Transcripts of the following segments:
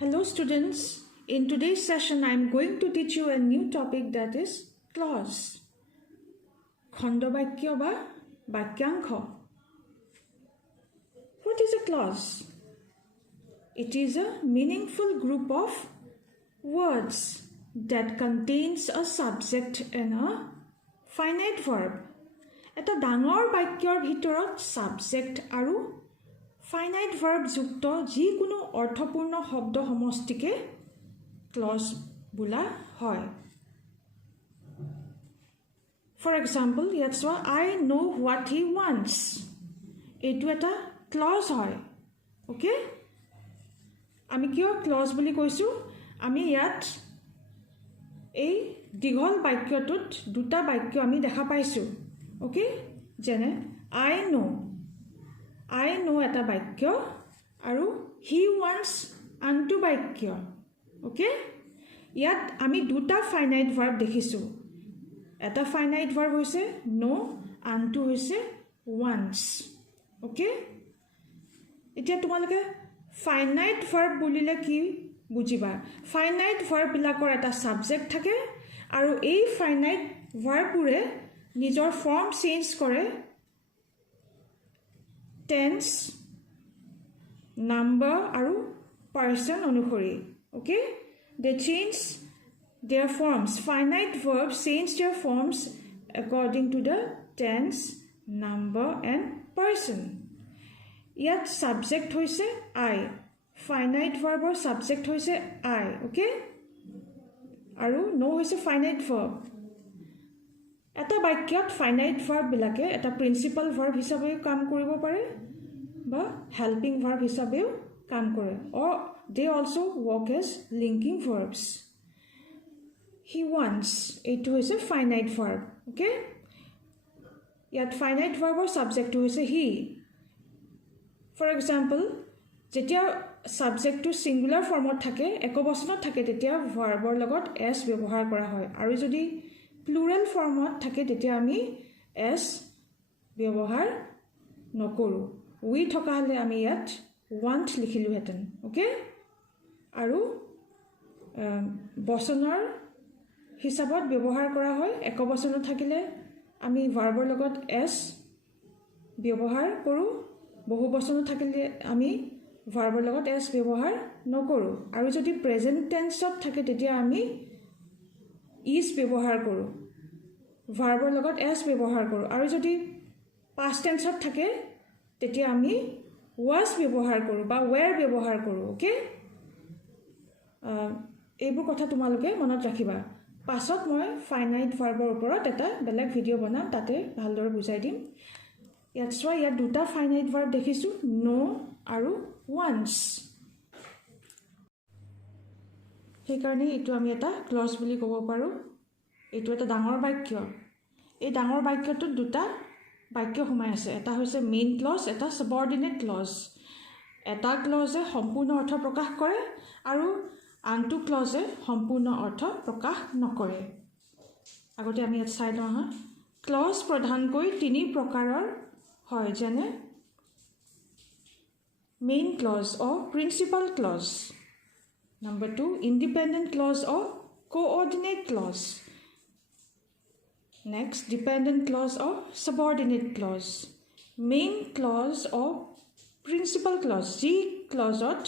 Hello students, in today's session I am going to teach you a new topic that is clause. খণ্ডবাক্য বা বাক্যাংশ. What is a clause? It is a meaningful group of words that contains a subject and a finite verb. এটা ডাঙৰ বাক্যৰ ভিতৰত subject আৰু finite verb যুক্ত যিকোনো অৰ্থপূৰ্ণ শব্দ সমষ্টিকে clause বোলা হয়. For example, ইয়াত চোৱা I know what he wants. এইটো এটা clause হয়. Okay? আমি কিয় clause বুলি কৈছোঁ? আমি ইয়াত এই দীঘল বাক্যটোত দুটা বাক্য আমি দেখা পাইছোঁ. Okay? যেনে I know এটা বাক্য আৰু he wants আনটো বাক্য. Okay? ইয়াত আমি দুটা finite verb দেখিছোঁ. এটা finite verb হৈছে know, আনটো হৈছে wants. Okay? এতিয়া তোমালোকে finite verb বুলিলে কি বুজিবা? Finite verb বিলাকৰ এটা subject থাকে আৰু এই finite verb বোৰে নিজৰ form change কৰে tense, number আৰু person অনুসৰি. Okay? They change their forms. Finite verbs change their forms according to the tense, number and person. ইয়াত subject হৈছে I. Finite verbৰ subject হৈছে I. Okay? আৰু know হৈছে finite verb. এটা বাক্যত finite verb বিলাকে এটা principal verb হিচাপেও কাম কৰিব পাৰে বা helping verb হিচাপেও কাম কৰে. Or they also work as linking verbs. He wants, এইটো হৈছে finite verb. Okay? ইয়াত finite verbৰ subject হৈছে he. For example, যেতিয়া subjectটো singular formত থাকে, একবচনত থাকে, তেতিয়া verbৰ লগত s ব্যৱহাৰ কৰা হয়. আৰু যদি plural formত থাকে, তেতিয়া আমি s ব্যৱহাৰ নকৰোঁ. We থকা হ'লে আমি ইয়াত want লিখিলোহেঁতেন. Okay? আৰু বচনৰ হিচাপত ব্যৱহাৰ কৰা হয়. একবচনত থাকিলে আমি verbৰ লগত s ব্যৱহাৰ কৰোঁ. বহু বচনত থাকিলে আমি verbৰ লগত s ব্যৱহাৰ নকৰোঁ. আৰু যদি present tenseত থাকে, তেতিয়া আমি is ব্যৱহাৰ কৰোঁ. verbৰ লগত s ব্যৱহাৰ কৰোঁ. আৰু যদি past tenseত থাকে, তেতিয়া আমি was ব্যৱহাৰ কৰোঁ বা were ব্যৱহাৰ কৰোঁ. Okay? এইবোৰ কথা তোমালোকে মনত ৰাখিবা. পাছত মই finite verbৰ ওপৰত এটা বেলেগ ভিডিঅ' বনাম, তাতে ভালদৰে বুজাই দিম. ইয়াত চোৱা, ইয়াত দুটা finite verb দেখিছোঁ, know আৰু wants. সেইকাৰণে এইটো আমি এটা clause বুলি ক'ব পাৰোঁ. এইটো এটা ডাঙৰ বাক্য. এই ডাঙৰ বাক্যটোত দুটা বাক্য সোমাই আছে. এটা হৈছে মেইন ক্লজ, এটা subordinate clause. এটা ক্লজে সম্পূৰ্ণ অৰ্থ প্ৰকাশ কৰে আৰু আনটো ক্লজে সম্পূৰ্ণ অৰ্থ প্ৰকাশ নকৰে. আগতে আমি ইয়াত চাই লওঁ হা. ক্লজ প্ৰধানকৈ তিনি প্ৰকাৰৰ হয়, যেনে main close O principal close. Number 2, independent clause or coordinate clause. Next, dependent clause or subordinate clause. Main clause or principal clause. যি clauseত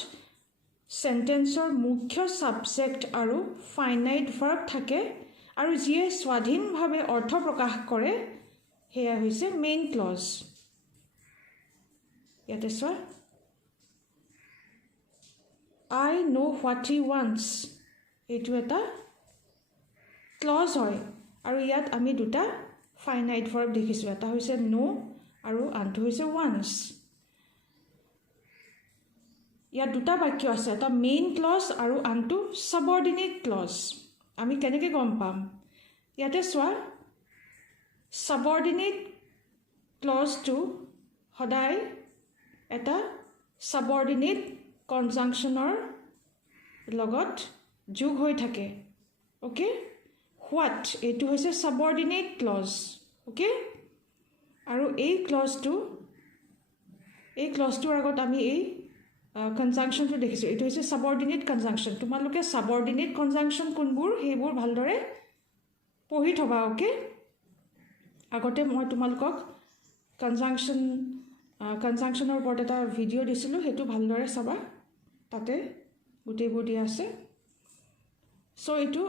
sentenceৰ মুখ্য subject আৰু finite verb থাকে আৰু যিয়ে স্বাধীনভাৱে অৰ্থ প্ৰকাশ কৰে, সেয়া হৈছে main clause. ইয়াতে চোৱা, I know what he wants. এইটো এটা clause হয়. আৰু ইয়াত আমি দুটা finite verb দেখিছোঁ. এটা হৈছে know আৰু আনটো হৈছে wants. ইয়াত দুটা বাক্য আছে, এটা মেইন ক্লজ আৰু আনটো subordinate clause. আমি কেনেকৈ গম পাম? ইয়াতে চোৱা, subordinate clauseটো সদায় এটা subordinate কনজাংশ্যনৰ লগত যোগ হৈ থাকে. অ'কে? হোৱাট, এইটো হৈছে ছাবঅৰ্ডিনেট ক্লজ. অ'কে? আৰু এই ক্লজটোৰ আগত আমি এই কনজাংশ্যনটো দেখিছোঁ এইটো হৈছে ছাবঅৰ্ডিনেট কনজাংশ্যন তোমালোকে ছাবঅৰ্ডিনেট কনজাংশ্যন কোনবোৰ সেইবোৰ ভালদৰে পঢ়ি থবা অ'কে আগতে মই তোমালোকক কনজাংশ্যনৰ ওপৰত এটা ভিডিঅ' দিছিলোঁ সেইটো ভালদৰে চাবা তাতে গোটেইবোৰ দিয়া আছে চ' এইটো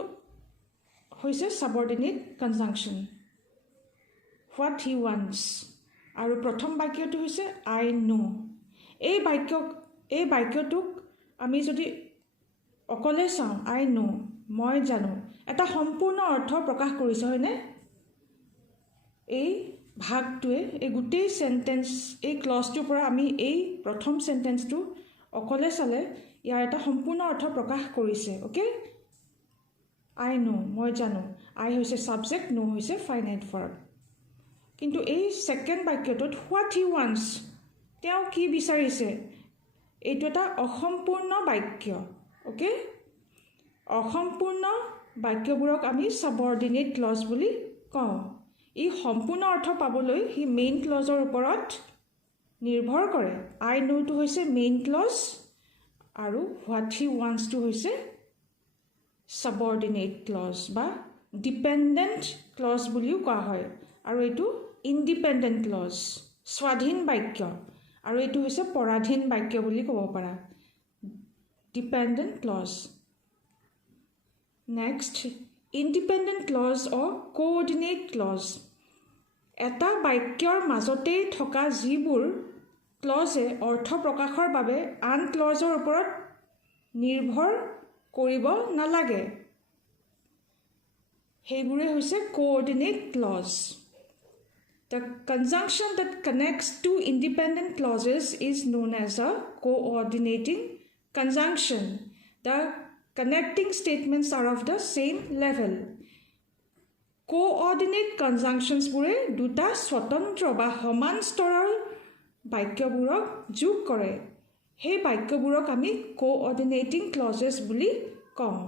হৈছে ছাবঅৰ্ডিনেট কনজাংশ্যন হোৱাট হি ৱান্টছ আৰু প্ৰথম বাক্যটো হৈছে আই নো এই বাক্যটোক আমি যদি অকলে চাওঁ আই নো মই জানো এটা সম্পূৰ্ণ অৰ্থ প্ৰকাশ কৰিছে হয়নে এই ভাগটোৱে এই গোটেই সেন্টেন্স এই ক্লজটোৰ পৰা আমি এই প্ৰথম সেন্টেন্সটো অকলে চালে ইয়াৰ এটা সম্পূৰ্ণ অৰ্থ প্ৰকাশ কৰিছে ওকে আই নো মই জানো আই হৈছে সাবজেক্ট নো হৈছে ফাইনাইট ভাৰ্ব কিন্তু এই সেকেন্ড বাক্যটোত হোৱাট হি ৱান্টছ তেওঁ কি বিচাৰিছে এইটো এটা অসম্পূৰ্ণ বাক্য ওকে অসম্পূৰ্ণ বাক্যবোৰক আমি সাবঅৰ্ডিনেট ক্লজ বুলি কওঁ ই সম্পূৰ্ণ অৰ্থ পাবলৈ হি মেইন ক্লজৰ ওপৰত নিৰ্ভৰ কৰে আই নোটো হৈছে মেইন ক্লজ আৰু হোৱাট হি ৱান্টছটো হৈছে সাবঅৰ্ডিনেট ক্লজ বা ডিপেণ্ডেণ্ট ক্লজ বুলিও কোৱা হয় আৰু এইটো ইণ্ডিপেণ্ডেণ্ট ক্লজ স্বাধীন বাক্য আৰু এইটো হৈছে পৰাধীন বাক্য বুলি ক'ব পাৰা dependent clause next independent clause or coordinate clause এটা বাক্যৰ মাজতেই থকা যিবোৰ ক্লজে অৰ্থ প্ৰকাশৰ বাবে আন ক্লজৰ ওপৰত নিৰ্ভৰ কৰিব নালাগে সেইবোৰে হৈছে coordinate clause The conjunction that connects two independent clauses is known as a coordinating conjunction. The connecting statements are of the same level. Coordinate conjunctions bure duta swatantra ba saman storar বাক্যবোৰক যোগ কৰে সেই বাক্যবোৰক আমি coordinating clauses বুলি কওঁ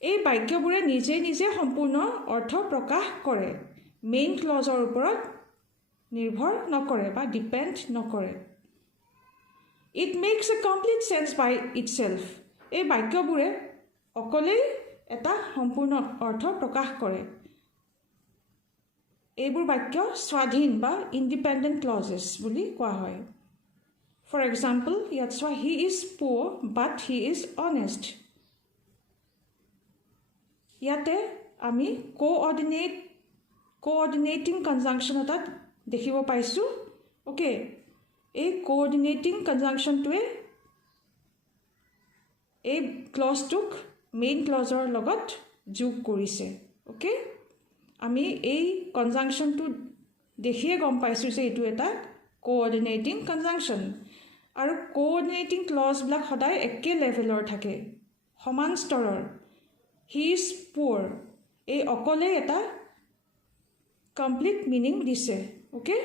এই বাক্যবোৰে নিজে নিজে সম্পূৰ্ণ অৰ্থ প্ৰকাশ কৰে মেইন ক্লজৰ ওপৰত নিৰ্ভৰ নকৰে বা ডিপেণ্ড নকৰে it makes a complete sense by itself এই বাক্যবোৰে অকলেই এটা সম্পূৰ্ণ অৰ্থ প্ৰকাশ কৰে এইবোৰ বাক্য স্বাধীন বা ইণ্ডিপেণ্ডেণ্ট ক্লজেছ বুলি কোৱা হয় ফৰ এক্সাম্পল ইয়াত চোৱা হি ইজ পুৱাৰ বাট হি ইজ অনেষ্ট ইয়াতে আমি কোঅৰ্ডিনেটিং কনজাংশ্যন এটা দেখিব পাইছোঁ ওকে এই কোঅৰ্ডিনেটিং কনজাংশ্যনটোৱে এই ক্লজটোক মেইন ক্লজৰ লগত যোগ কৰিছে ওকে আমি এই কনজাংশ্যনটো দেখিয়ে গম পাইছোঁ যে এইটো এটা কোঅৰ্ডিনেটিং কনজাংশ্যন আৰু কোঅৰ্ডিনেটিং ক্লজবিলাক সদায় একে লেভেলৰ থাকে সমান স্তৰৰ হি ইজ পুৱাৰ এই অকলে এটা complete meaning দিছে okay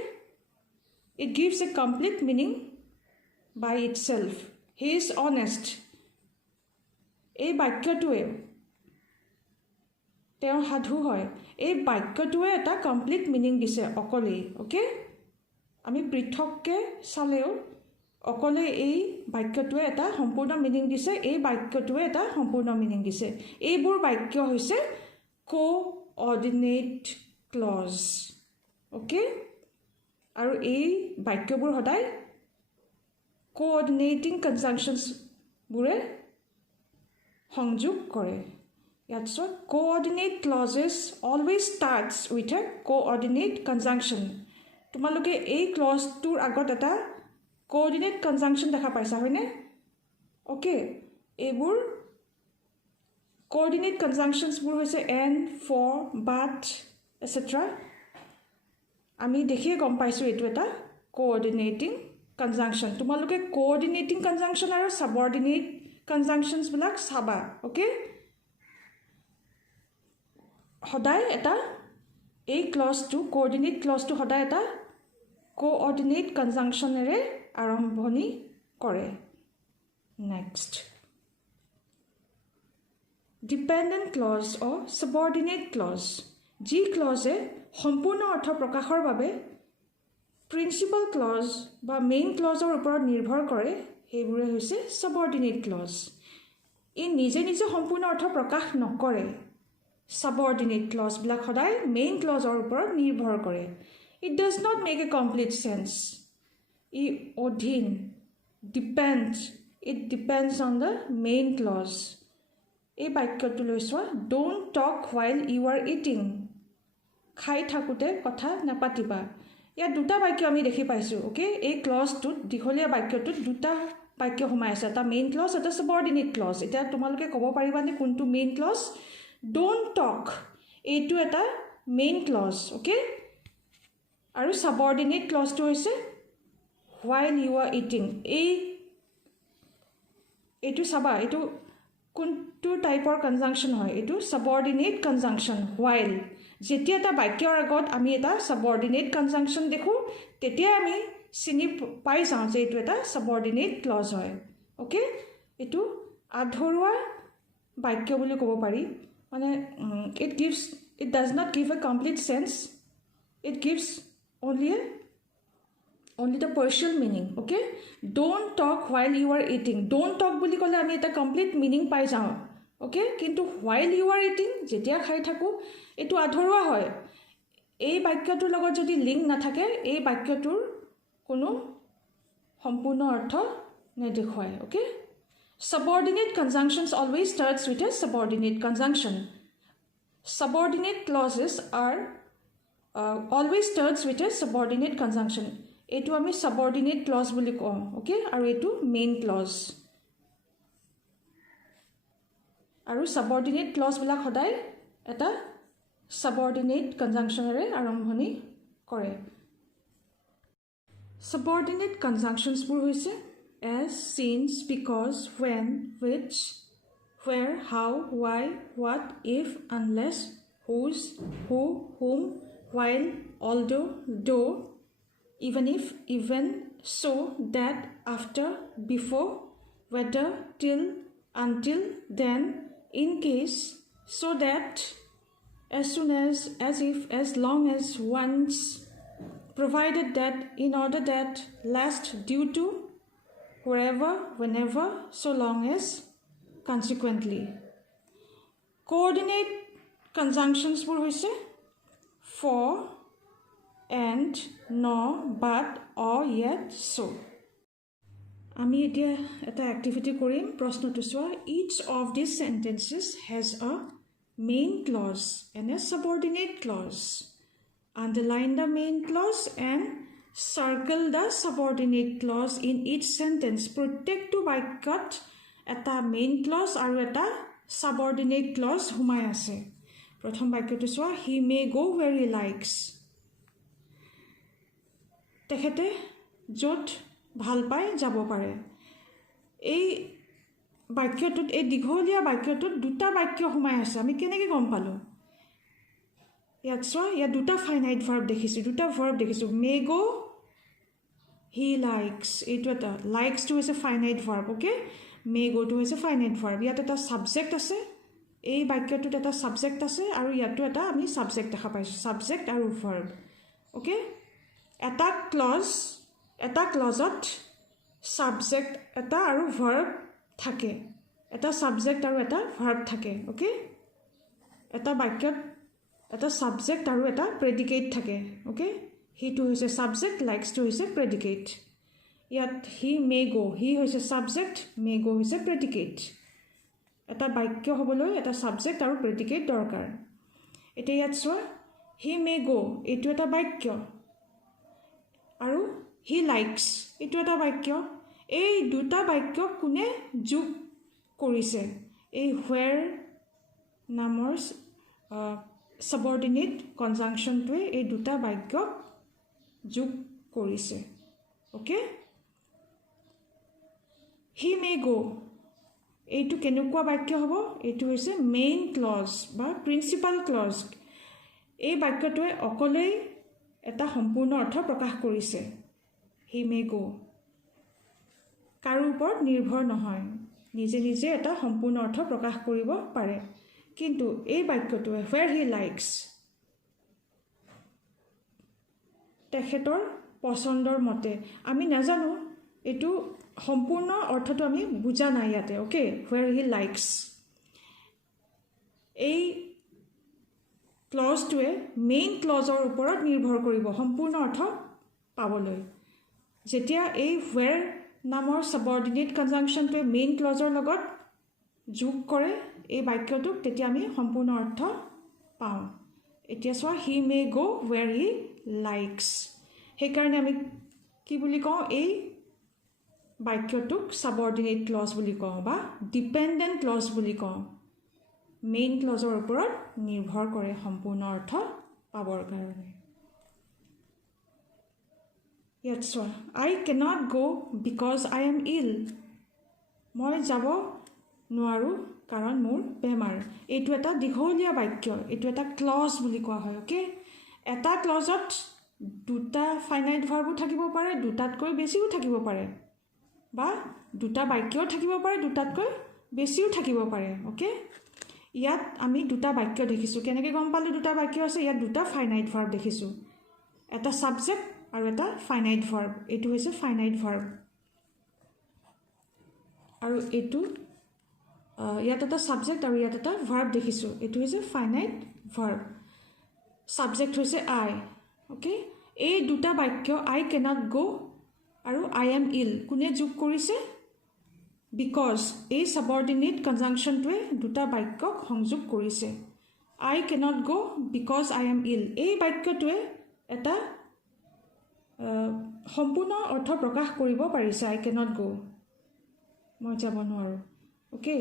it gives a complete meaning by itself he is honest এই বাক্যটোৱে তেওঁ সাধু হয় এই বাক্যটোৱে এটা কমপ্লিট মিনিং দিছে অকলেই ওকে আমি পৃথককে চালেও অকলে এই বাক্যটোৱে এটা সম্পূৰ্ণ মিনিং দিছে এই বাক্যটোৱে এটা সম্পূৰ্ণ মিনিং দিছে এইবোৰ বাক্য হৈছে কোঅৰ্ডিনেট ক্লজ ওকে আৰু এই বাক্যবোৰ সদায় কোঅৰ্ডিনেটিং কনজাংশ্যনছবোৰে সংযোগ কৰে ইয়াত চোৱা coordinate clauses always starts with a coordinate conjunction তোমালোকে এই ক্লজটোৰ আগত এটা কোঅৰ্ডিনেট কনজাংশ্যন দেখা পাইছা হয়নে ওকে এইবোৰ কোঅৰ্ডিনেট কনজাংশ্যনছবোৰ হৈছে এণ্ড ফৰ বাট এটচেট্ৰা আমি দেখিয়ে গম পাইছোঁ এইটো এটা কোঅৰ্ডিনেটিং কনজাংশ্যন তোমালোকে কোঅৰ্ডিনেটিং কনজাংশ্যন আৰু সাবঅৰ্ডিনেট কনজাংশ্যনছবিলাক চাবা ওকে সদায় এটা এই ক্লজটো কোঅৰ্ডিনেট ক্লজটো সদায় এটা কোঅৰ্ডিনেট কনজাংশ্যনেৰে আৰম্ভণি কৰে নেক্সট ডিপেণ্ডেণ্ট ক্লজ অৰ সাবঅৰ্ডিনেট ক্লজ যি ক্লজে সম্পূৰ্ণ অৰ্থ প্ৰকাশৰ বাবে প্ৰিন্সিপাল ক্লজ বা মেইন ক্লজৰ ওপৰত নিৰ্ভৰ কৰে সেইবোৰে হৈছে subordinate clause. ই নিজে নিজে সম্পূৰ্ণ অৰ্থ প্ৰকাশ নকৰে. Subordinate clause বিলাক সদায় main clause ৰ ওপৰত নিৰ্ভৰ কৰে. It does not make a complete sense. ই অধীন, depends. It depends on the main clause. এই বাক্যটো লৈ চোৱা, don't talk while you are eating. খাই থাকোঁতে কথা নাপাতিবা. ইয়াত দুটা বাক্য আমি দেখি পাইছোঁ. অ'কে, এই ক্লজটোত দীঘলীয়া বাক্যটোত দুটা বাক্য সোমাই আছে, এটা মেইন ক্লজ, এটা subordinate clause. এতিয়া তোমালোকে ক'ব পাৰিবানে কোনটো মেইন ক্লজ? Don't talk, এইটো এটা মেইন ক্লজ. অ'কে, আৰু subordinate clauseটো হৈছে while you are eating. এইটো চাবা, এইটো কোনটো টাইপৰ কনজাংশ্যন হয়? এইটো subordinate conjunction. while যেতিয়া এটা বাক্যৰ আগত আমি এটা subordinate conjunction দেখোঁ, তেতিয়া আমি চিনি পাই যাওঁ যে এইটো এটা subordinate clause হয়. অ'কে, এইটো আধৰুৱা বাক্য বুলি ক'ব পাৰি. মানে it does not give a complete sense. It gives only the partial meaning. Okay, don't talk while you are eating. Don't talk বুলি ক'লে আমি এটা complete meaning পাই যাওঁ. অ'কে, কিন্তু while you are eating, যেতিয়া খাই থাকোঁ, এইটো আধৰুৱা হয়. এই বাক্যটোৰ লগত যদি লিংক নাথাকে, এই বাক্যটোৰ কোনো সম্পূৰ্ণ অৰ্থ নেদেখুৱায়. Okay, subordinate conjunctions always starts with a subordinate conjunction. Subordinate clauses are always starts with a subordinate conjunction. এইটো আমি subordinate clause বুলি কওঁ. অ'কে, আৰু এইটো main clause. আৰু subordinate clause বিলাক সদায় এটা subordinate conjunctionৰে আৰম্ভণি কৰে. Subordinate conjunctionsবোৰ হৈছে as, since, because, when, which, where, how, why, what, if, unless, whose, who, whom, while, although, though, even if, even, so, that, after, before, whether, till, until, then, in case, so that, as soon as if, as long as, once, provided that, in order that, last, due to, wherever, whenever, so long as, consequently. Coordinate conjunctions বোৰ হৈছে for, and, nor, but, or, yet, so. আমি এতিয়া এটা activity কৰিম. প্ৰশ্নটো চোৱা, each of these sentences has a main clause and a subordinate clause. Underline the main clause and circle the subordinate clause in each sentence. প্ৰত্যেকটো বাক্যত এটা main close আৰু এটা subordinate clause সোমাই আছে. প্ৰথম বাক্যটো চোৱা, he may go where he likes. তেখেতে য'ত ভাল পায় যাব পাৰে. এই বাক্যটোত, এই দীঘলীয়া বাক্যটোত দুটা বাক্য সোমাই আছে. আমি কেনেকৈ গম পালোঁ? ইয়াত চোৱা, ইয়াত দুটা ফাইনাইট ভাৰ্ব দেখিছোঁ, দুটা ভাৰ্ব দেখিছোঁ. may go, he likes. এইটো এটা লাইকছটো হৈছে finite verb. Okay, may go টো হৈছে ফাইনাইট ভাৰ্ব. ইয়াত এটা ছাবজেক্ট আছে, এই বাক্যটোত এটা ছাবজেক্ট আছে, আৰু ইয়াতো এটা আমি ছাবজেক্ট দেখা পাইছোঁ, ছাবজেক্ট আৰু ভাৰ্ব. অ'কে, এটা ক্লজত ছাবজেক্ট এটা আৰু ভাৰ্ব থাকে, এটা ছাবজেক্ট আৰু এটা ভাৰ্ব থাকে. অ'কে, এটা বাক্যত এটা ছাবজেক্ট আৰু এটা প্ৰেডিকেট থাকে. অ'কে, হিটো হৈছে ছাবজেক্ট, লাইকছটো হৈছে প্ৰেডিকেট. ইয়াত হি মে গো, হি হৈছে ছাবজেক্ট, মে গো হৈছে প্ৰেডিকেট. এটা বাক্য হ'বলৈ এটা ছাবজেক্ট আৰু প্ৰেডিকেট দৰকাৰ. এতিয়া ইয়াত চোৱা, হি মে গো এইটো এটা বাক্য, আৰু হি লাইকছ এইটো এটা বাক্য. এই দুটা বাক্য কোনে যোগ কৰিছে? এই হোৱেৰ নামৰ subordinate conjunctionটোৱে এই দুটা বাক্যক যোগ কৰিছে. অ'কে, he may go এইটো কেনেকুৱা বাক্য হ'ব? এইটো হৈছে মেইন ক্লজ বা প্ৰিন্সিপাল ক্লজ. এই বাক্যটোৱে অকলেই এটা সম্পূৰ্ণ অৰ্থ প্ৰকাশ কৰিছে. he may go কাৰো ওপৰত নিৰ্ভৰ নহয়, নিজে নিজে এটা সম্পূৰ্ণ অৰ্থ প্ৰকাশ কৰিব পাৰে. কিন্তু এই বাক্যটোৱে where he likes তেখেতৰ পচন্দৰ মতে, আমি নাজানো এইটো সম্পূৰ্ণ অৰ্থটো আমি বুজা নাই ইয়াতে ওকে where he likes এই ক্লজটোৱে মেইন ক্লজৰ ওপৰত নিৰ্ভৰ কৰিব সম্পূৰ্ণ অৰ্থ পাবলৈ যেতিয়া এই where নামৰ সাবঅৰ্ডিনেট কনজাংশনটোৱে মেইন ক্লজৰ লগত যোগ কৰে এই বাক্যটোক তেতিয়া আমি সম্পূৰ্ণ অৰ্থ পাওঁ এতিয়া চোৱা he may go where he likes সেইকাৰণে আমি কি বুলি কওঁ এই বাক্যটোক সাবঅৰ্ডিনেট ক্লজ বুলি কওঁ বা ডিপেন্ডেন্ট ক্লজ বুলি কওঁ মেইন ক্লজৰ ওপৰত নিৰ্ভৰ কৰে সম্পূৰ্ণ অৰ্থ পাবৰ কাৰণে ইয়াত চোৱা I cannot go because I am ill মই যাব নোৱাৰো কাৰণ মোৰ বেমাৰ এইটো এটা দীঘলীয়া বাক্য এইটো এটা ক্লজ বুলি কোৱা হয় ওকে এটা ক্লজত দুটা ফাইনাইট ভাৰ্বো থাকিব পাৰে দুটাতকৈ বেছিও থাকিব পাৰে বা দুটা বাক্যও থাকিব পাৰে দুটাতকৈ বেছিও থাকিব পাৰে ওকে ইয়াত আমি দুটা বাক্য দেখিছো কেনেকৈ গম পালো দুটা বাক্য আছে ইয়াত দুটা ফাইনাইট ভাৰ্ব দেখিছো এটা সাবজেক্ট আৰু এটা ফাইনাইট ভাৰ্ব এইটো হৈছে ফাইনাইট ভাৰ্ব আৰু এইটো ইয়াত এটা সাবজেক্ট আৰু ইয়াত এটা ভাৰ্ব দেখিছো এইটো হৈছে ফাইনাইট ভাৰ্ব সাবজেক্ট হৈছে I ওকে এই দুটা বাক্য I cannot go আৰু I am ill কোনে যোগ কৰিছে because এই সাবঅৰ্ডিনেট কনজাংশনটোৱে দুটা বাক্যক সংযোগ কৰিছে I cannot go because I am ill এই বাক্যটোৱে এটা সম্পূৰ্ণ অৰ্থ প্ৰকাশ কৰিব পাৰিছে I cannot go মই যাব নোৱাৰো ওকে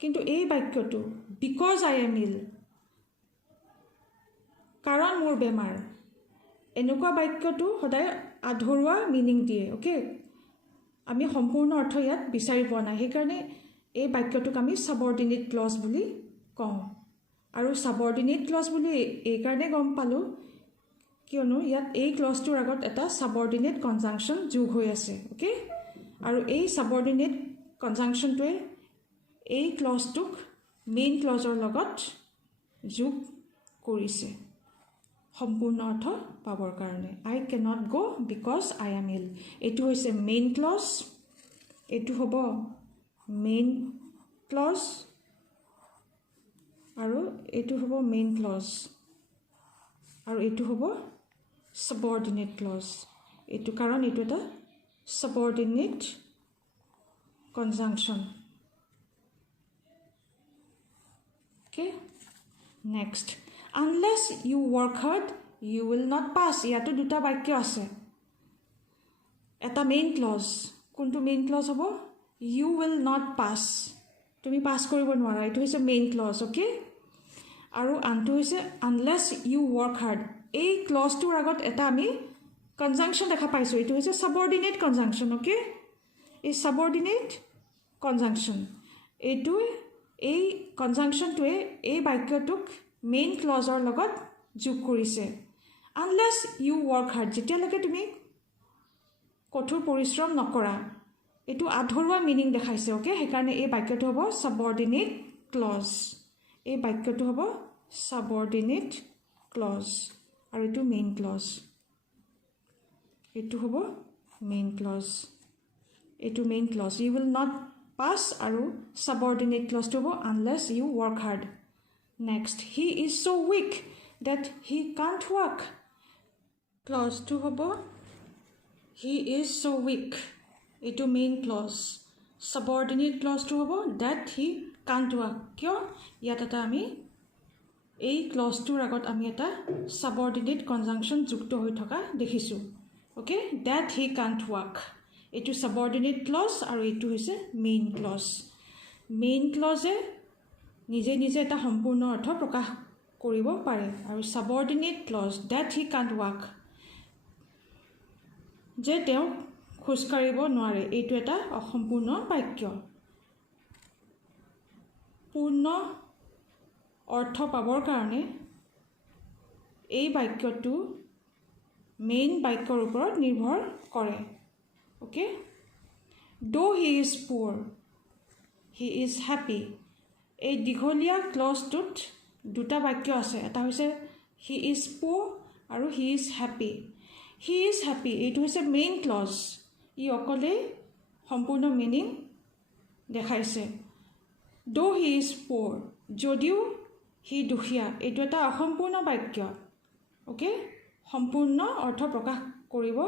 কিন্তু এই বাক্যটো because I am ill কাৰণ মোৰ বেমাৰ এনেকুৱা বাক্যটো সদায় আধৰুৱা মিনিং দিয়ে ওকে আমি সম্পূৰ্ণ অৰ্থ ইয়াত বিচাৰি পোৱা নাই সেইকাৰণে এই বাক্যটোক আমি সাবঅৰ্ডিনেট ক্লজ বুলি কওঁ আৰু সাবঅৰ্ডিনেট ক্লজ বুলি এই কাৰণে গম পালো কিয়নো ইয়াত এই ক্লজটোৰ আগত এটা সাবঅৰ্ডিনেট কনজাংশন যোগ হৈ আছে ওকে আৰু এই সাবঅৰ্ডিনেট কনজাংশনটোৱে এই ক্লজটোক মেইন ক্লজৰ লগত যোগ কৰিছে সম্পূৰ্ণ অৰ্থ পাবৰ কাৰণে I cannot go because I am ill এইটো হৈছে মেইন ক্লজ এইটো হ'ব মেইন ক্লজ আৰু এইটো হ'ব মেইন ক্লজ আৰু এইটো হ'ব সাবঅৰ্ডিনেট ক্লজ এইটো কাৰণ এইটো এটা সাবঅৰ্ডিনেট conjunction okay next unless you work hard you will not pass ইয়াতো দুটা বাক্য আছে এটা মেইন ক্লজ কোনটো মেইন ক্লজ হ'ব you will not pass তুমি পাস কৰিব নোৱাৰা এইটো হৈছে মেইন ক্লজ ওকে আৰু আনটো হৈছে unless you work hard এই ক্লজটোৰ আগত এটা আমি কনজাংশন দেখা পাইছো এইটো হৈছে সাবঅৰ্ডিনেট কনজাংশন ওকে এই সাবঅৰ্ডিনেট কনজাংশন এইটো এই কনজাংশনটোৱে এই বাক্যটোক মেইন ক্লজৰ লগত যোগ কৰিছে unless you work hard যেতিয়ালৈকে তুমি কঠোৰ পৰিশ্ৰম নকৰা এইটো আধৰুৱা মিনিং দেখাইছে ওকে সেইকাৰণে এই বাক্যটো হ'ব সাবঅৰ্ডিনেট ক্লজ এই বাক্যটো হ'ব সাবঅৰ্ডিনেট ক্লজ আৰু এইটো মেইন ক্লজ এইটো হ'ব মেইন ক্লজ এইটো main clause you will not pass আৰু সাবঅৰ্ডিনেট ক্লজটো হ'ব unless you work hard next he is so weak that he can't walk ক্লজটো হ'ব he is so weak এইটো মেইন ক্লজ সাবঅৰ্ডিনেট ক্লজটো হ'ব that he can't walk কিয় ইয়াত এটা আমি এই ক্লজটোৰ আগত আমি এটা সাবঅৰ্ডিনেট কনজাংশন যুক্ত হৈ থকা দেখিছো okay that he can't walk এইটো সাবঅৰ্ডিনেট ক্লজ আৰু এইটো হৈছে মেইন ক্লজ মেইন ক্লজে নিজে নিজে এটা সম্পূৰ্ণ অৰ্থ প্ৰকাশ কৰিব পাৰে আৰু সাবঅৰ্ডিনেট close that he can't walk যে তেওঁ খোজ কাঢ়িব নোৱাৰে এইটো এটা অসম্পূৰ্ণ বাক্য পূৰ্ণ অৰ্থ পাবৰ কাৰণে এই বাক্যটো মেইন বাক্যৰ ওপৰত নিৰ্ভৰ কৰে okay though he is poor he is happy এই দীঘলীয়া ক্লজটোত দুটা বাক্য আছে এটা হৈছে he is poor আৰু he is happy এইটো হৈছে মেইন ক্লজ ই অকলে সম্পূৰ্ণ মিনিং দেখাইছে দো হি ইজ পুৰ যদিও হি দুখীয়া এইটো এটা অসম্পূৰ্ণ বাক্য ওকে সম্পূৰ্ণ অৰ্থ প্ৰকাশ কৰিব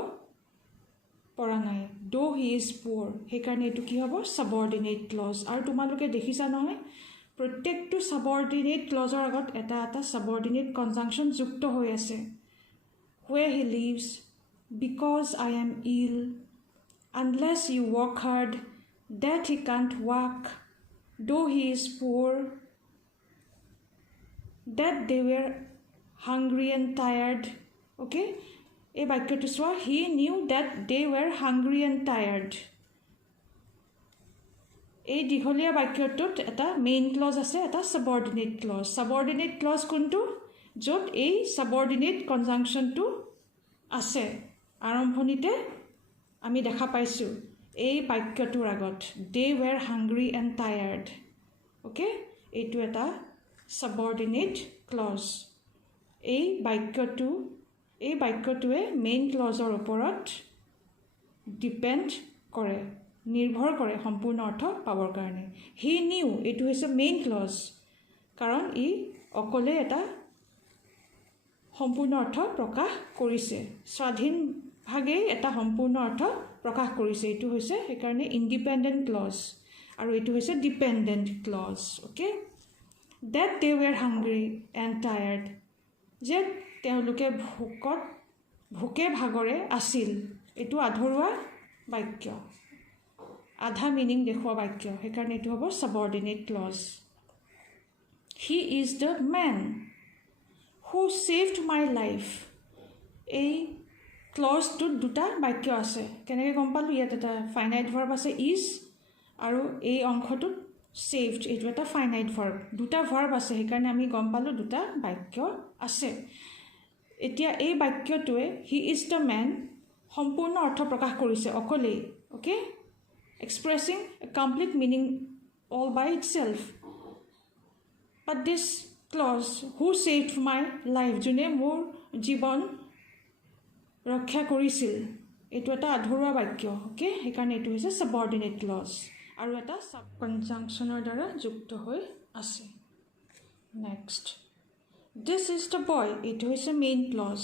পৰা নাই দো হি ইজ পুৰ সেইকাৰণে এইটো কি হ'ব সাবঅৰ্ডিনেট ক্লজ আৰু তোমালোকে দেখিছা নহয় প্ৰত্যেকটো সাবঅৰ্ডিনেট ক্লজৰ আগত এটা এটা সাবঅৰ্ডিনেট কনজাংচন যুক্ত হৈ আছে where he lives because I am ill unless you work hard that he can't walk though he is poor that they were hungry and tired okay এই বাক্যটো চোৱা he knew that they were hungry and tired এই দীঘলীয়া বাক্যটোত এটা main close আছে এটা সাবঅৰ্ডিনেট close কোনটো য'ত এই সাবঅৰ্ডিনেট কনজাংচনটো আছে আৰম্ভণিতে আমি দেখা পাইছোঁ এই বাক্যটোৰ আগত they were hungry and tired okay এইটো এটা সাবঅৰ্ডিনেট ক্লজ এই বাক্যটোৱে মেইন ক্লজৰ ওপৰত ডিপেণ্ড কৰে নিৰ্ভৰ কৰে সম্পূৰ্ণ অৰ্থ পাবৰ কাৰণে হি নিউ এইটো হৈছে মেইন ক্লজ কাৰণ ই অকলে এটা সম্পূৰ্ণ অৰ্থ প্ৰকাশ কৰিছে স্বাধীনভাৱে এটা সম্পূৰ্ণ অৰ্থ প্ৰকাশ কৰিছে এইটো হৈছে সেইকাৰণে ইণ্ডিপেণ্ডেণ্ট ক্লজ আৰু এইটো হৈছে dependent clause okay that they were hungry and tired যে তেওঁলোকে ভোকে ভাগৰে আছিল এইটো আধৰুৱা বাক্য আধা মিনিং দেখুওৱা বাক্য সেইকাৰণে এইটো হ'ব subordinate clause he is the man who saved my life এই ক্লজটোত দুটা বাক্য আছে কেনেকৈ গম পালোঁ ইয়াত এটা ফাইনাইট ভাৰ্ব আছে ইজ আৰু এই অংশটোত saved এইটো এটা ফাইনাইট ভাৰ্ব দুটা ভাৰ্ব আছে সেইকাৰণে আমি গম পালোঁ দুটা বাক্য আছে এতিয়া এই বাক্যটোৱে হি ইজ দ্য মেন সম্পূৰ্ণ অৰ্থ প্ৰকাশ কৰিছে অকলেই okay expressing a complete meaning all by itself but this clause who saved my life যোনে মোৰ জীৱন ৰক্ষা কৰিছিল এইটো এটা আধৰুৱা বাক্য অ'কে সেইকাৰণে এইটো হৈছে সাবঅৰ্ডিনেট ক্লজ আৰু এটা সাব কনজাংচনৰ দ্বাৰা যুক্ত হৈ আছে next this is the boy এইটো হৈছে মেইন ক্লজ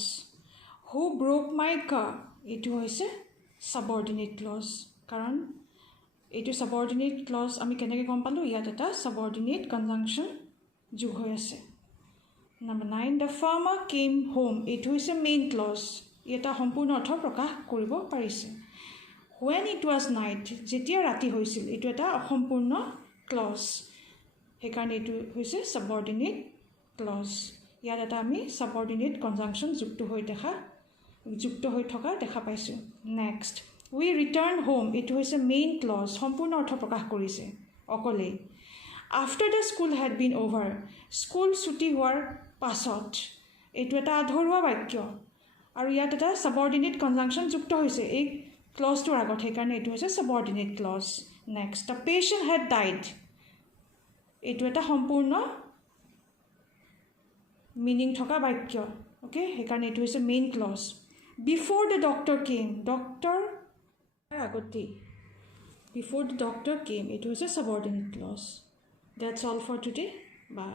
হু ব্ৰ'ক মাই কাৰ এইটো হৈছে সাবঅৰ্ডিনেট ক্লজ কাৰণ এইটো সাবঅৰ্ডিনেট ক্লজ আমি কেনেকৈ গম পালোঁ ইয়াত এটা সাবঅৰ্ডিনেট কনজাংচন যোগ হৈ আছে number 9 the farmer came home এইটো হৈছে মেইন ক্লজ ই এটা সম্পূৰ্ণ অৰ্থ প্ৰকাশ কৰিব পাৰিছে when it was night যেতিয়া ৰাতি হৈছিল এইটো এটা অসম্পূৰ্ণ ক্লজ সেইকাৰণে এইটো হৈছে সাবঅৰ্ডিনেট ক্লজ ইয়াত এটা আমি সাবঅৰ্ডিনেট কনজাংচন যুক্ত হৈ থকা দেখা পাইছোঁ নেক্সট we return home এইটো হৈছে মেইন ক্লজ সম্পূৰ্ণ অৰ্থ প্ৰকাশ কৰিছে অকলেই after the school had been over school ছুটি হোৱাৰ পাছত এইটো এটা আধৰুৱা বাক্য আৰু ইয়াত এটা সাবঅৰ্ডিনেট কনজাংচন যুক্ত হৈছে এই ক্লজটোৰ আগত সেইকাৰণে এইটো হৈছে subordinate clause next the patient had died এইটো এটা সম্পূৰ্ণ মিনিং থকা বাক্য অ'কে সেইকাৰণে এইটো হৈছে main clause before the doctor came doctor আগতেই বিফ'ৰ দ্য ডক্টৰ কেম এইটো হৈছে subordinate clause that's all for today by